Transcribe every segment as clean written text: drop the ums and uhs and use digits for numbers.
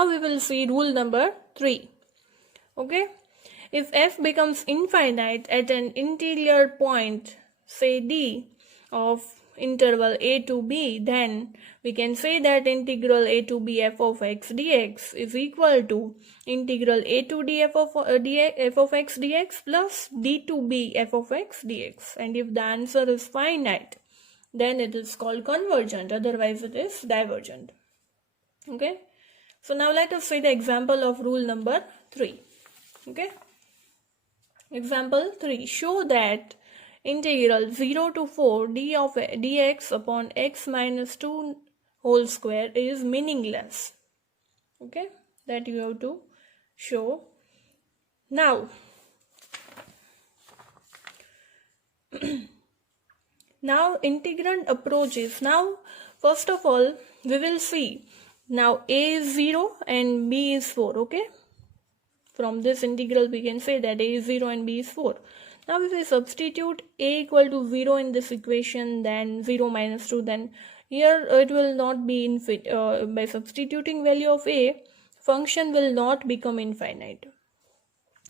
Now we will see rule number 3. Okay, if f becomes infinite at an interior point, say D, of interval a to b, then we can say that integral a to b f of x dx is equal to integral a to d f of x dx plus d to b f of x dx. And if the answer is finite, then it is called convergent, otherwise it is divergent. Okay, so now let us see the example of rule number 3. Okay, example 3, show that integral 0 to 4 d of dx upon x minus 2 whole square is meaningless. Okay, that you have to show. Now now integrand approaches. Now first of all we will see, now a is 0 and b is 4. Okay, from this integral we can say that a is 0 and b is 4. Now if we substitute a equal to 0 in this equation, then 0 minus 2, then here it will not be infinite. By substituting value of a, function will not become infinite.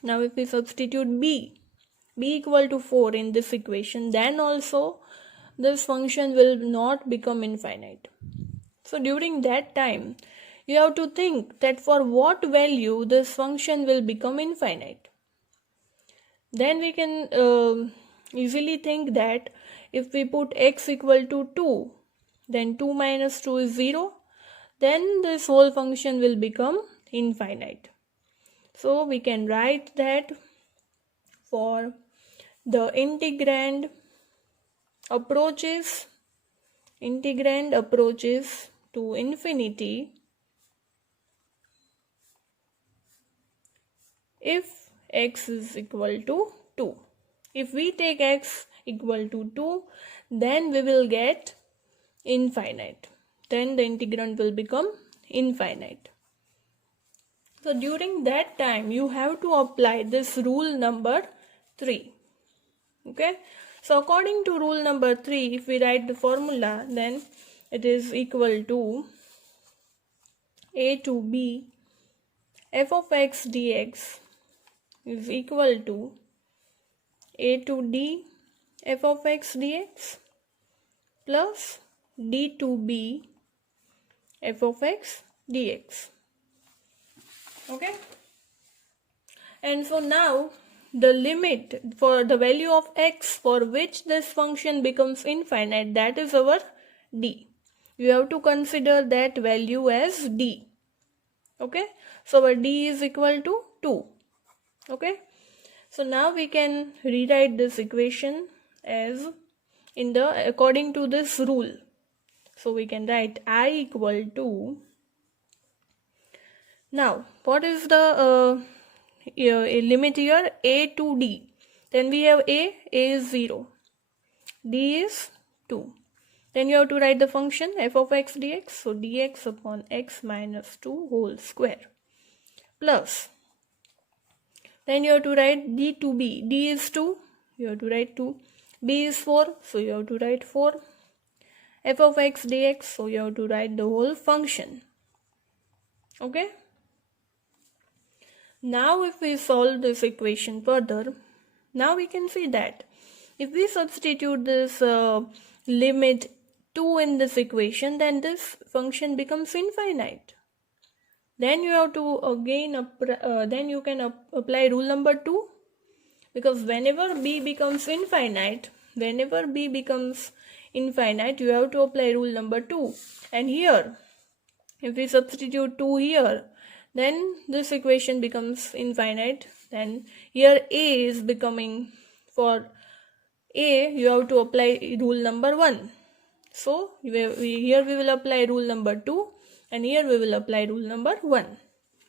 Now if we substitute b equal to 4 in this equation, then also this function will not become infinite. So during that time, you have to think that for what value this function will become infinite. Then we can easily think that if we put x equal to 2, then 2 minus 2 is 0, then this whole function will become infinite. So we can write that for the integrand approaches to infinity, if x is equal to 2. If we take x equal to 2, then we will get infinite. Then the integrand will become infinite. So during that time, you have to apply this rule number 3. Okay. So according to rule number 3, if we write the formula, then it is equal to a to b f of x dx is equal to a to d f of x dx plus d to b f of x dx. Okay, and so now the limit for the value of x for which this function becomes infinite, that is our d. You have to consider that value as d. Okay, so our d is equal to 2. Okay, so now we can rewrite this equation as in the according to this rule. So we can write I equal to, now what is the limit here? A to d. Then we have a is 0, d is 2. Then you have to write the function f of x dx, so dx upon x minus 2 whole square, plus then you have to write d to b. D is 2, you have to write 2. B is 4, so you have to write 4. F of x dx, so you have to write the whole function. Okay. Now if we solve this equation further, now we can see that if we substitute this limit 2 in this equation, then this function becomes infinite. Then you have to again you can apply rule number 2, because whenever b becomes infinite, you have to apply rule number 2. And here if we substitute 2 here, then this equation becomes infinite. Then here a is becoming, for a you have to apply rule number 1. So here we will apply rule number 2, and here we will apply rule number 1,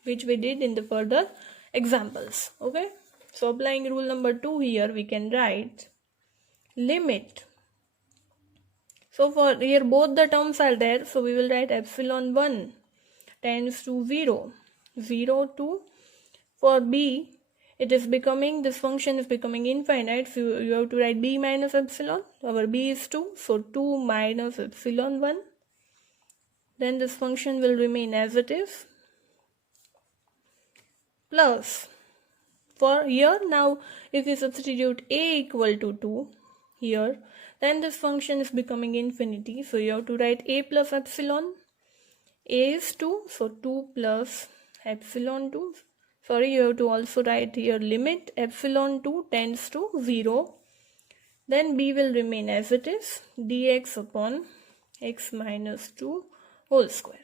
which we did in the further examples. Okay, so applying rule number 2 here, we can write limit. So for here both the terms are there, so we will write epsilon 1 tends to 0 to, for b it is becoming, this function is becoming infinite, so you have to write b minus epsilon. Our b is 2, so 2 minus epsilon 1. Then this function will remain as it is. plus, for here now if we substitute a equal to 2 here, then this function is becoming infinity. So you have to write a plus epsilon. A is 2, so 2 plus epsilon 2. Sorry, you have to also write here limit epsilon 2 tends to 0. Then b will remain as it is, dx upon x minus 2 whole square.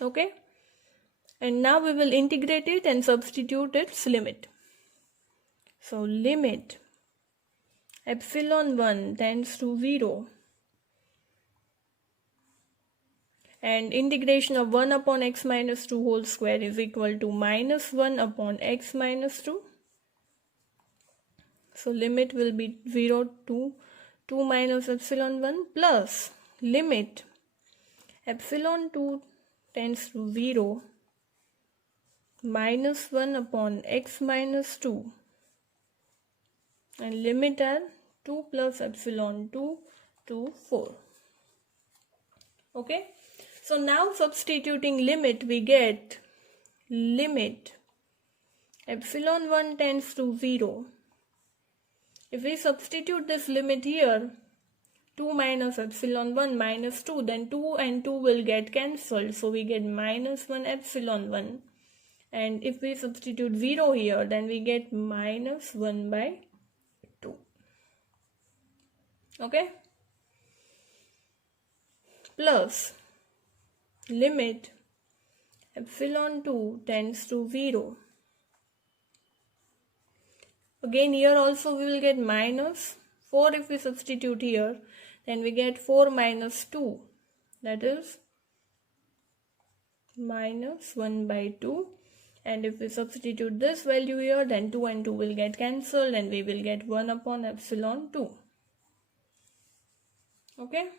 Okay. And now we will integrate it and substitute its limit. So limit epsilon 1 tends to 0 and integration of 1 upon x minus 2 whole square is equal to minus 1 upon x minus 2. So limit will be 0 to 2 minus epsilon 1 plus limit epsilon 2 tends to 0 minus 1 upon x minus 2 and limit are 2 plus epsilon 2 to 4. Okay. So now substituting limit, we get limit epsilon 1 tends to 0. If we substitute this limit here, 2 minus epsilon 1 minus 2, then 2 and 2 will get cancelled. So we get minus 1 epsilon 1. And if we substitute 0 here, then we get minus 1 by 2. Okay? Plus limit epsilon 2 tends to 0. Again here also we will get minus 4 if we substitute here, then we get 4 minus 2, that is minus 1 by 2. And if we substitute this value here, then 2 and 2 will get cancelled and we will get 1 upon epsilon 2. Okay.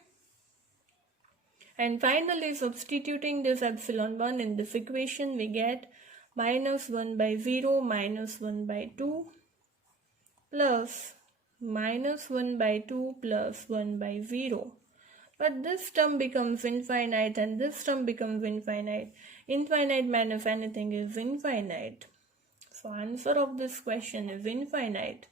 And finally substituting this epsilon 1 in this equation, we get minus 1 by 0 minus 1 by 2 plus minus 1 by 2 plus 1 by 0. But this term becomes infinite and this term becomes infinite. Infinite minus anything is infinite. So answer of this question is infinite.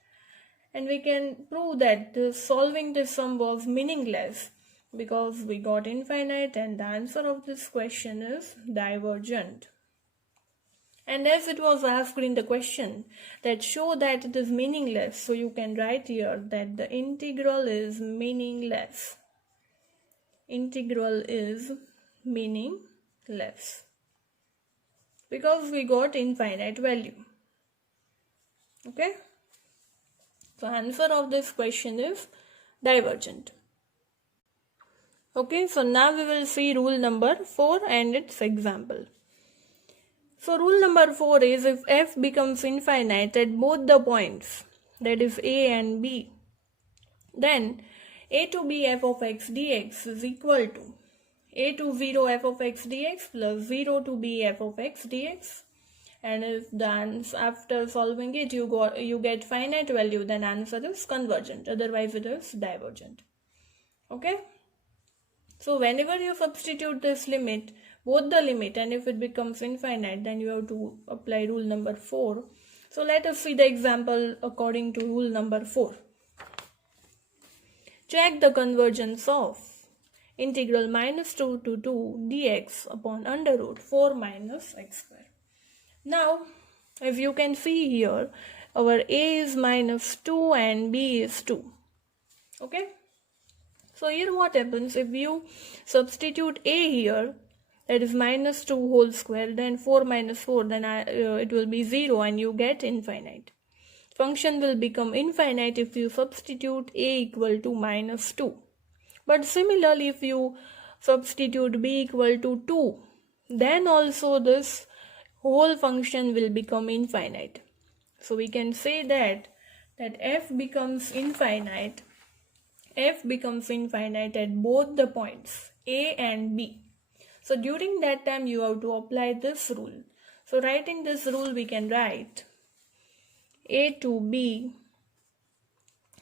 And we can prove that solving this sum was meaningless because we got infinite and the answer of this question is divergent. And as it was asked in the question that show that it is meaningless, so you can write here that the integral is meaningless. Integral is meaningless because we got infinite value. Okay. So answer of this question is divergent. Okay, so now we will see rule number 4 and its example. So rule number 4 is if f becomes infinite at both the points, that is a and b, then a to b f of x dx is equal to a to 0 f of x dx plus 0 to b f of x dx. And if the answer, after solving it you get finite value, then answer is convergent, otherwise it is divergent. Okay. So whenever you substitute this limit, both the limit, and if it becomes infinite, then you have to apply rule number 4. So let us see the example according to rule number 4. Check the convergence of integral minus 2 to 2 dx upon under root 4 minus x square. Now, if you can see here, our a is minus 2 and b is 2. Okay. So here what happens, if you substitute a here, that is minus 2 whole square, then 4 minus 4, then it will be 0 and you get infinite. Function will become infinite if you substitute a equal to minus 2. But similarly, if you substitute b equal to 2, then also this whole function will become infinite. So we can say that f becomes infinite at both the points a and b. So during that time you have to apply this rule. So writing this rule, we can write a to b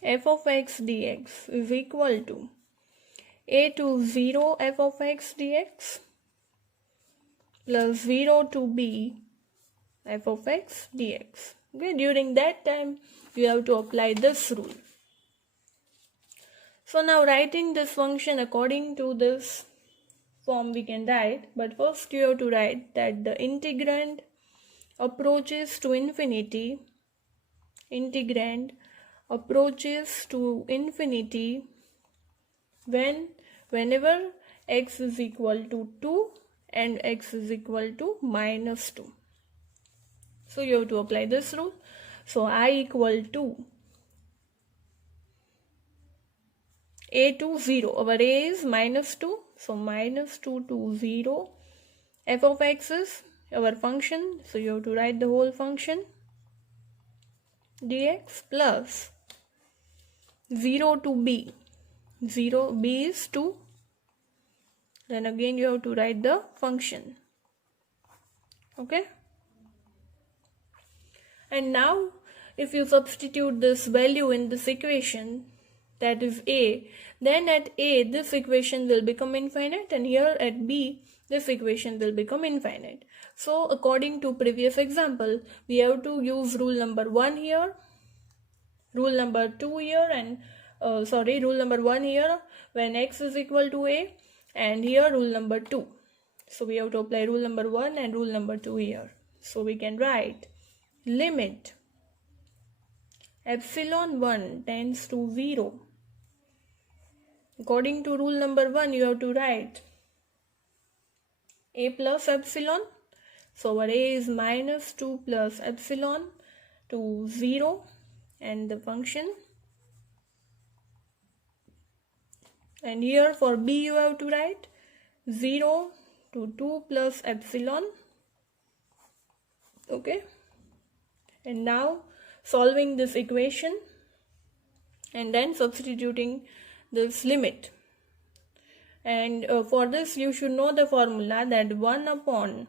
f of x dx is equal to a to 0 f of x dx plus 0 to b f of x dx. Okay, during that time you have to apply this rule. So now writing this function according to this form we can write, but first you have to write that the integrand approaches to infinity, integrand approaches to infinity whenever x is equal to 2 and x is equal to minus 2. So you have to apply this rule. So I equal to a to 0. Our a is minus 2. So minus 2 to 0. F of x is our function. So you have to write the whole function dx plus 0 to b. 0 b is 2. Then again you have to write the function. Okay. And now if you substitute this value in this equation, that is a, then at a this equation will become infinite, and here at b this equation will become infinite. So according to previous example, we have to use rule number 1 here, rule number 2 here, and rule number 1 here when x is equal to a, and here rule number 2. So we have to apply rule number 1 and rule number 2 here. So we can write limit epsilon 1 tends to 0. According to rule number 1, you have to write a plus epsilon. So our a is minus 2 plus epsilon to 0 and the function. And here for b you have to write 0 to 2 plus epsilon. Okay. And now solving this equation and then substituting this limit. And for this you should know the formula that 1 upon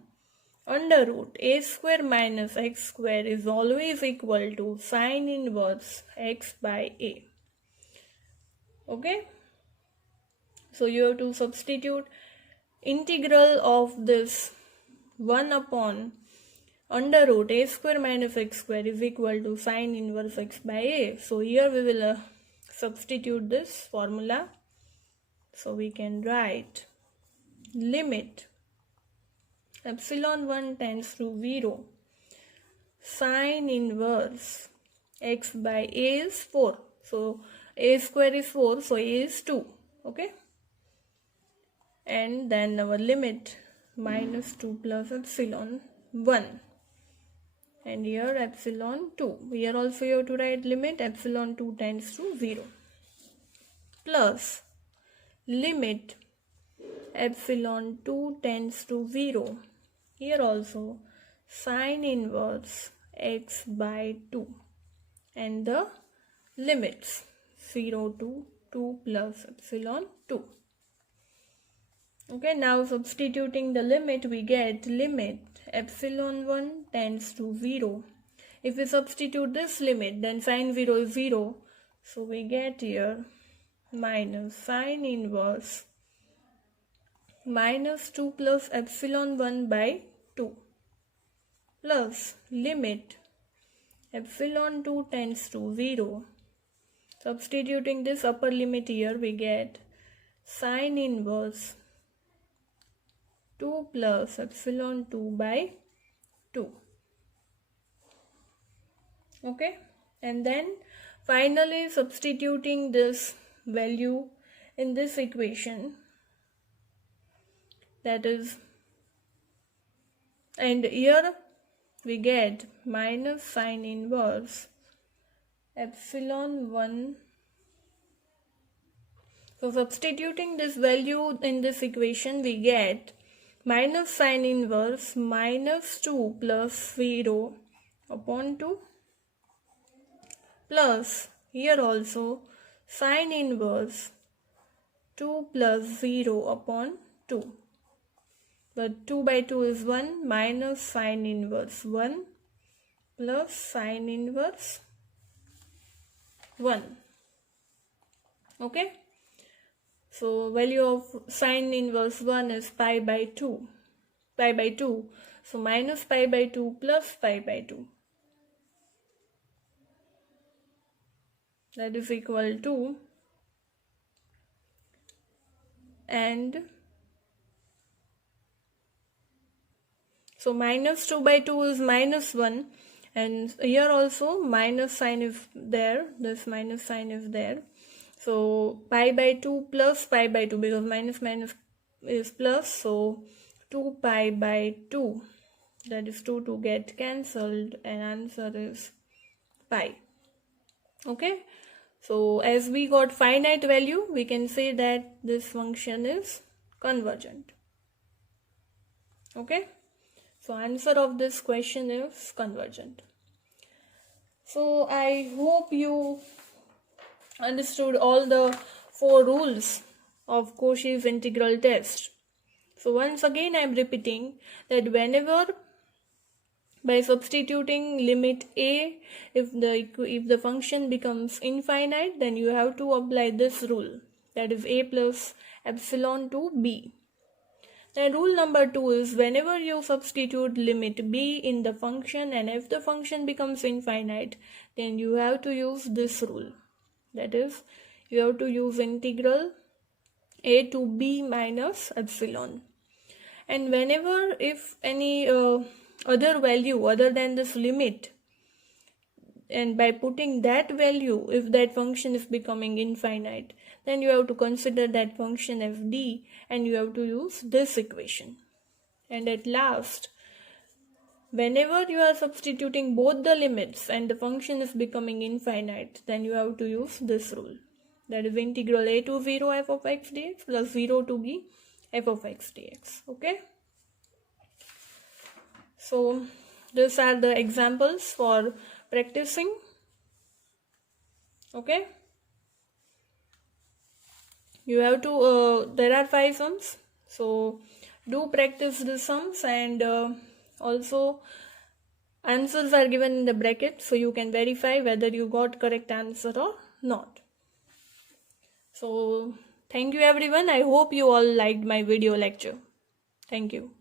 under root a square minus x square is always equal to sine inverse x by a. Okay. So you have to substitute integral of this 1 upon under root a square minus x square is equal to sine inverse x by a. So here we will substitute this formula. So we can write limit epsilon 1 tends to 0 sine inverse x by a is 4. So a square is 4, so a is 2. Okay. And then our limit minus 2 plus epsilon 1. And here epsilon 2. Here also you have to write limit epsilon 2 tends to 0. Plus limit epsilon 2 tends to 0. Here also sine inverse x by 2. And the limits 0 to 2 plus epsilon 2. Okay, now substituting the limit, we get limit epsilon 1 tends to 0. If we substitute this limit, then sine 0 is 0. So we get here minus sine inverse minus 2 plus epsilon 1 by 2 plus limit epsilon 2 tends to 0. Substituting this upper limit here, we get sine inverse 2 plus epsilon 2 by 2. Okay. And then finally substituting this value in this equation, that is, and here we get minus sine inverse epsilon 1. So substituting this value in this equation, we get minus sine inverse minus 2 plus 0 upon 2 plus here also sine inverse 2 plus 0 upon 2. But 2 by 2 is 1 minus sine inverse 1 plus sine inverse 1. Okay. So value of sine inverse 1 is pi by 2. So minus pi by 2 plus pi by 2, that is equal to, and so minus 2 by 2 is minus 1, and here also minus sign is there, this minus sign is there. So pi by 2 plus pi by 2, because minus minus is plus, so 2 pi by 2, that is 2 to get cancelled, and answer is pi. Okay, so as we got finite value, we can say that this function is convergent. Okay, so answer of this question is convergent. So I hope you understood all the 4 rules of Cauchy's integral test. So once again I am repeating that whenever by substituting limit a, if the function becomes infinite, then you have to apply this rule, that is a plus epsilon to b. Then rule number 2 is whenever you substitute limit b in the function, and if the function becomes infinite, then you have to use this rule, that is you have to use integral a to b minus epsilon. And whenever if any other value other than this limit, and by putting that value, if that function is becoming infinite, then you have to consider that function as d, and you have to use this equation. And at last, whenever you are substituting both the limits and the function is becoming infinite, then you have to use this rule, that is integral a to 0 f of x dx plus 0 to b f of x dx. Okay, so these are the examples for practicing. Okay, you have to there are 5 sums, so do practice the sums, and also answers are given in the bracket, so you can verify whether you got correct answer or not. So thank you everyone. I hope you all liked my video lecture. Thank you.